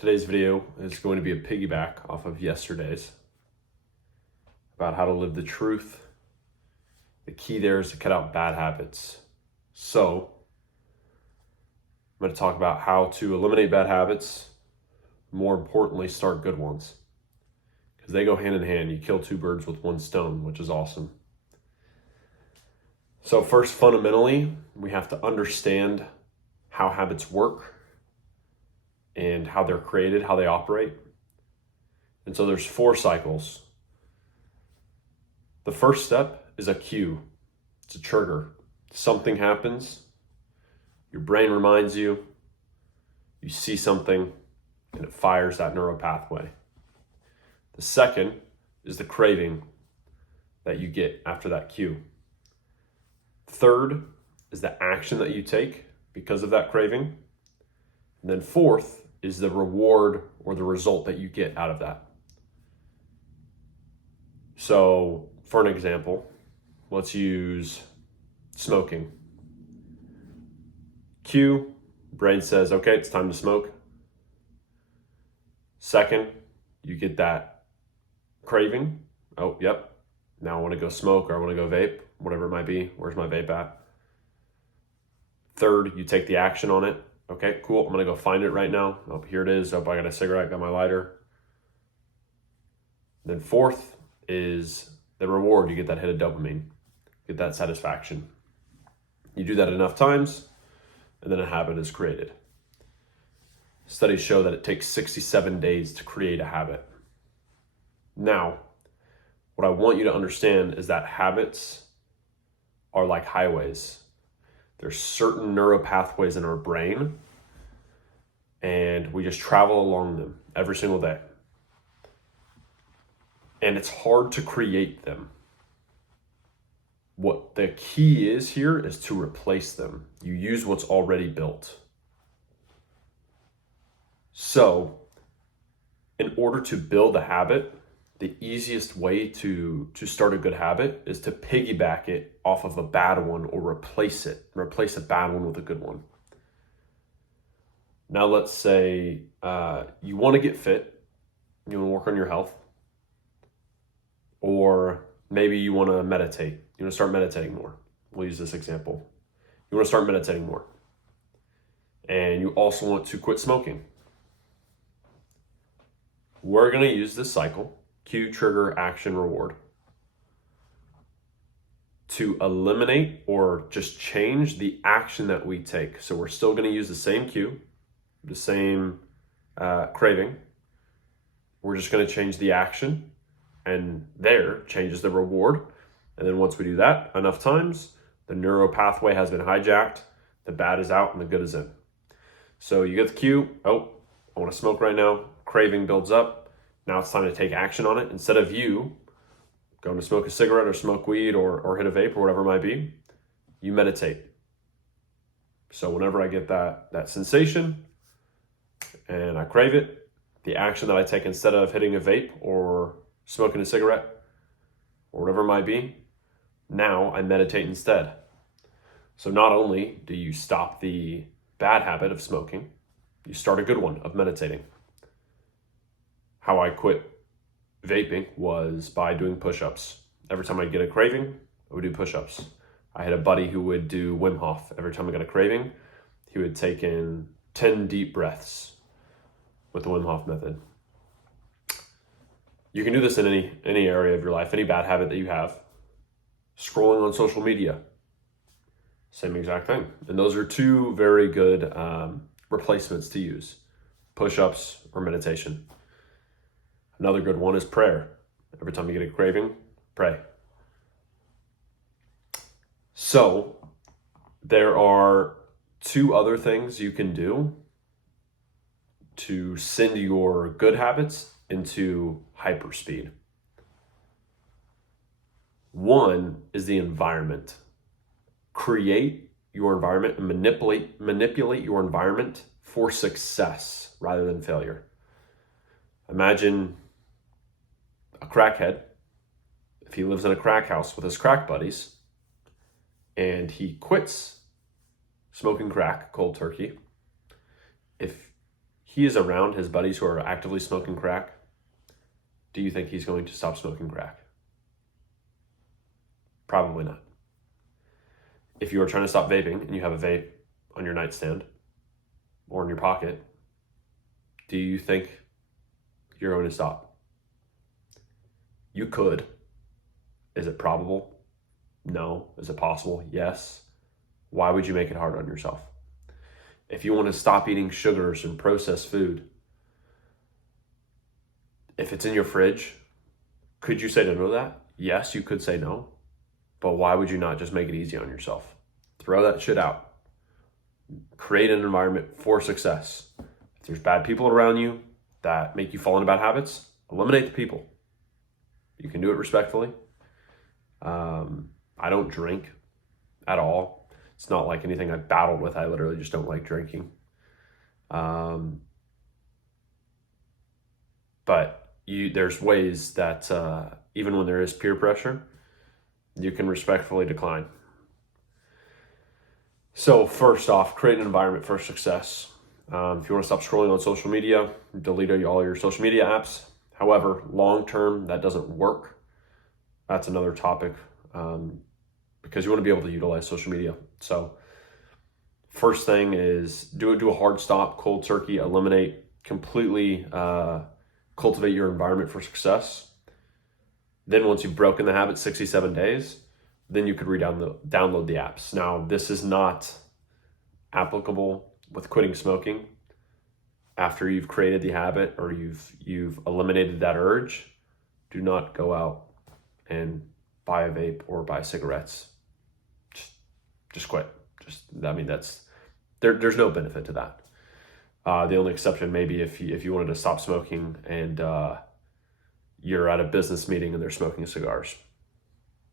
Today's video is going to be a piggyback off of yesterday's about how to live the truth. The key there is to cut out bad habits. So I'm going to talk about how to eliminate bad habits, more importantly, start good ones. Because they go hand in hand. You kill two birds with one stone, which is awesome. So first, fundamentally, we have to understand how habits work and how they're created, how they operate. And so there's 4 cycles. The first step is a cue. It's a trigger. Something happens, your brain reminds you, you see something, and it fires that neural pathway. The second is the craving that you get after that cue. Third is the action that you take because of that craving. And then fourth is the reward or the result that you get out of that. So for an example, let's use smoking. Cue, brain says, okay, it's time to smoke. Second, you get that craving. Oh, yep, now I want to go smoke or I want to go vape, whatever it might be. Where's my vape at? Third, you take the action on it. Okay, cool, I'm gonna go find it right now. Oh, here it is. Oh, I got a cigarette, got my lighter. Then fourth is the reward. You get that hit of dopamine, get that satisfaction. You do that enough times, and then a habit is created. Studies show that it takes 67 days to create a habit. Now, what I want you to understand is that habits are like highways. There's certain neuropathways in our brain, and we just travel along them every single day. And it's hard to create them. What the key is here is to replace them. You use what's already built. So, in order to build a habit, the easiest way to start a good habit is to piggyback it off of a bad one or replace it. Replace a bad one with a good one. Now let's say you want to get fit, you want to work on your health, or maybe you want to meditate. You want to start meditating more. We'll use this example. You want to start meditating more. And you also want to quit smoking. We're going to use this cycle, cue, trigger, action, reward, to eliminate or just change the action that we take. So we're still going to use the same cue, the same craving. We're just going to change the action, and there changes the reward. And then once we do that enough times, the neural pathway has been hijacked, the bad is out and the good is in. So you get the cue, oh, I want to smoke right now. Craving builds up. Now it's time to take action on it. Instead of you going to smoke a cigarette or smoke weed or hit a vape or whatever it might be, you meditate. So whenever I get that sensation and I crave it, the action that I take instead of hitting a vape or smoking a cigarette or whatever it might be, now I meditate instead. So not only do you stop the bad habit of smoking, you start a good one of meditating. How I quit vaping was by doing push-ups. Every time I'd get a craving, I would do push-ups. I had a buddy who would do Wim Hof. Every time I got a craving, he would take in 10 deep breaths with the Wim Hof method. You can do this in any area of your life, any bad habit that you have. Scrolling on social media, same exact thing. And those are 2 very good replacements to use, push-ups or meditation. Another good one is prayer. Every time you get a craving, pray. So there are 2 other things you can do to send your good habits into hyperspeed. One is the environment. Create your environment and manipulate your environment for success rather than failure. Imagine a crackhead, if he lives in a crack house with his crack buddies and he quits smoking crack cold turkey, if he is around his buddies who are actively smoking crack, do you think he's going to stop smoking crack? Probably not. If you are trying to stop vaping and you have a vape on your nightstand or in your pocket, do you think you're going to stop? You could. Is it probable? No. Is it possible? Yes. Why would you make it hard on yourself? If you want to stop eating sugars and processed food, if it's in your fridge, could you say no to that? Yes, you could say no. But why would you not just make it easy on yourself? Throw that shit out. Create an environment for success. If there's bad people around you that make you fall into bad habits, eliminate the people. You can do it respectfully. I don't drink at all. It's not like anything I've battled with. I literally just don't like drinking. But there's ways that even when there is peer pressure, you can respectfully decline. So first off, create an environment for success. If you want to stop scrolling on social media, delete all your social media apps. However, long-term, that doesn't work. That's another topic because you want to be able to utilize social media. So first thing is do a hard stop, cold turkey, eliminate, completely cultivate your environment for success. Then once you've broken the habit, 67 days, then you could download the apps. Now, this is not applicable with quitting smoking. After you've created the habit or you've eliminated that urge, do not go out and buy a vape or buy cigarettes. Just quit. There's no benefit to that. The only exception may be if you wanted to stop smoking and you're at a business meeting and they're smoking cigars.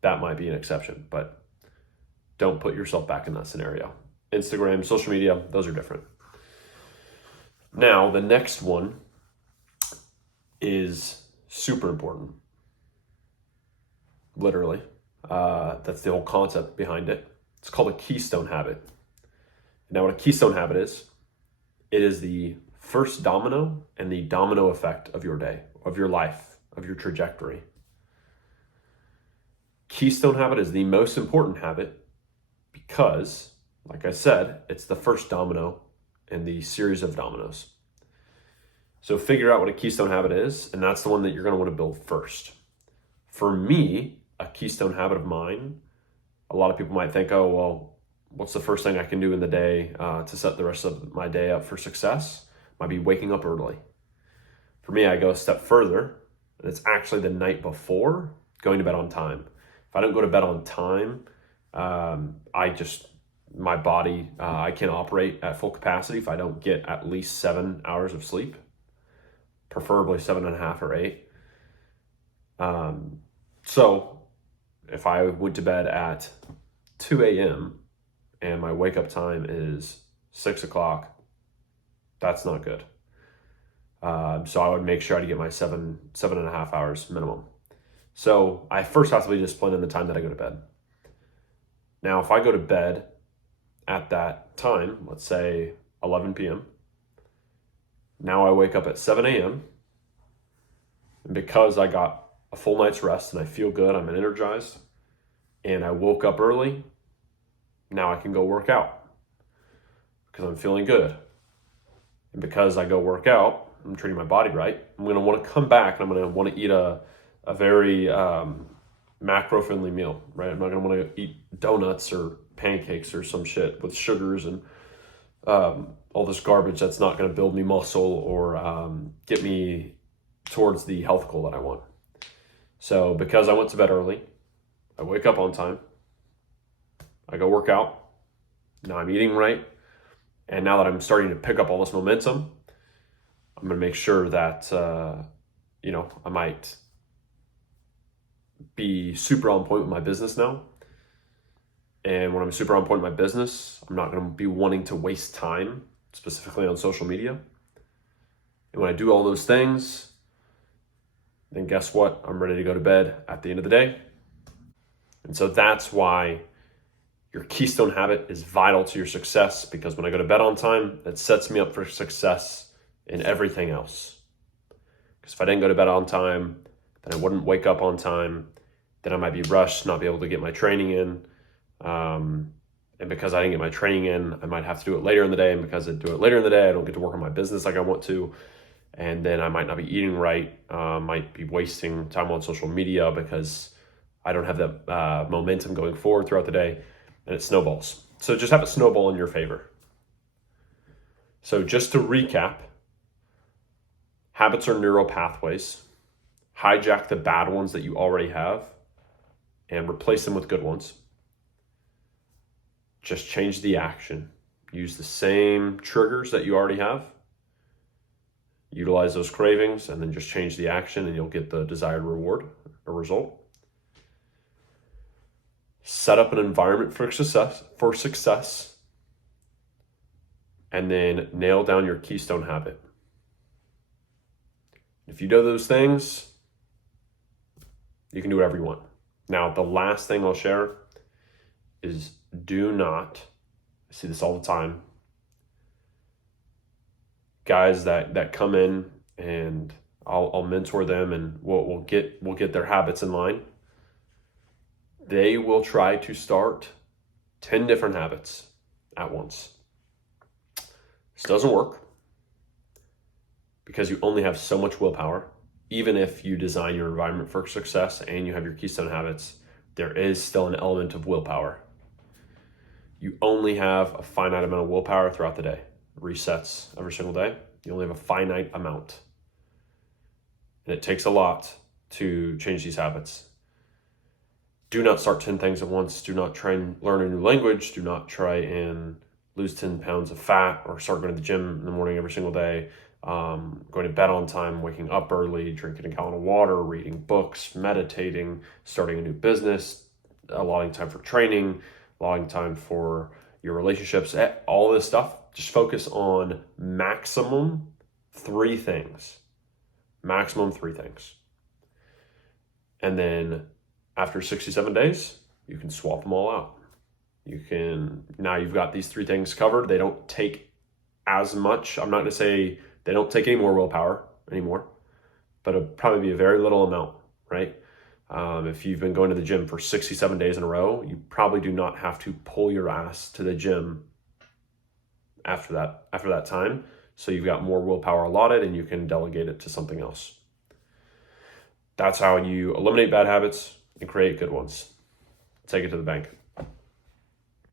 That might be an exception, but don't put yourself back in that scenario. Instagram, social media, those are different. Now, the next one is super important. Literally. That's the whole concept behind it. It's called a keystone habit. Now, what a keystone habit is, it is the first domino and the domino effect of your day, of your life, of your trajectory. Keystone habit is the most important habit because, like I said, it's the first domino in the series of dominoes. So figure out what a keystone habit is, and that's the one that you're going to want to build first. For me, a keystone habit of mine, a lot of people might think, oh, well, what's the first thing I can do in the day to set the rest of my day up for success? Might be waking up early. For me, I go a step further, and it's actually the night before going to bed on time. If I don't go to bed on time, my body, I can't operate at full capacity if I don't get at least 7 hours of sleep, preferably 7.5 or 8. So if I went to bed at 2 a.m. and my wake up time is 6 o'clock, that's not good. So I would make sure I get my 7.5 hours minimum. So I first have to be disciplined in the time that I go to bed. Now, if I go to bed at that time, let's say 11 p.m., now I wake up at 7 a.m. And because I got a full night's rest and I feel good, I'm energized, and I woke up early, now I can go work out because I'm feeling good. And because I go work out, I'm treating my body right, I'm going to want to come back and I'm going to want to eat a very macro-friendly meal, right? I'm not going to want to eat donuts or pancakes or some shit with sugars and all this garbage that's not going to build me muscle or get me towards the health goal that I want. So because I went to bed early, I wake up on time, I go work out, now I'm eating right, and now that I'm starting to pick up all this momentum, I'm going to make sure that, I might be super on point with my business now. And when I'm super on point with my business, I'm not going to be wanting to waste time, specifically on social media. And when I do all those things, then guess what? I'm ready to go to bed at the end of the day. And so that's why your keystone habit is vital to your success, because when I go to bed on time, that sets me up for success in everything else. Because if I didn't go to bed on time, then I wouldn't wake up on time. Then I might be rushed, not be able to get my training in. And because I didn't get my training in, I might have to do it later in the day. And because I do it later in the day, I don't get to work on my business like I want to. And then I might not be eating right, might be wasting time on social media because I don't have that momentum going forward throughout the day, and it snowballs. So just have it snowball in your favor. So just to recap, habits are neural pathways. Hijack the bad ones that you already have and replace them with good ones. Just change the action. Use the same triggers that you already have. Utilize those cravings and then just change the action and you'll get the desired reward or result. Set up an environment for success, and then nail down your keystone habit. If you do those things, you can do whatever you want. Now, the last thing I'll share is do not, I see this all the time, guys that come in and I'll mentor them and we'll get their habits in line. They will try to start 10 different habits at once. This doesn't work because you only have so much willpower. Even if you design your environment for success and you have your keystone habits, there is still an element of willpower. You only have a finite amount of willpower throughout the day. Resets every single day. You only have a finite amount. And it takes a lot to change these habits. Do not start 10 things at once. Do not try and learn a new language. Do not try and lose 10 pounds of fat or start going to the gym in the morning every single day. Going to bed on time, waking up early, drinking a gallon of water, reading books, meditating, starting a new business, allowing time for training, allowing time for your relationships, all this stuff. Just focus on maximum 3 things. Maximum 3 things. And then after 67 days, you can swap them all out. Now you've got these 3 things covered. They don't take as much. I'm not going to say they don't take any more willpower anymore, but it'll probably be a very little amount, right? If you've been going to the gym for 67 days in a row, you probably do not have to pull your ass to the gym after that time. So you've got more willpower allotted and you can delegate it to something else. That's how you eliminate bad habits and create good ones. Take it to the bank.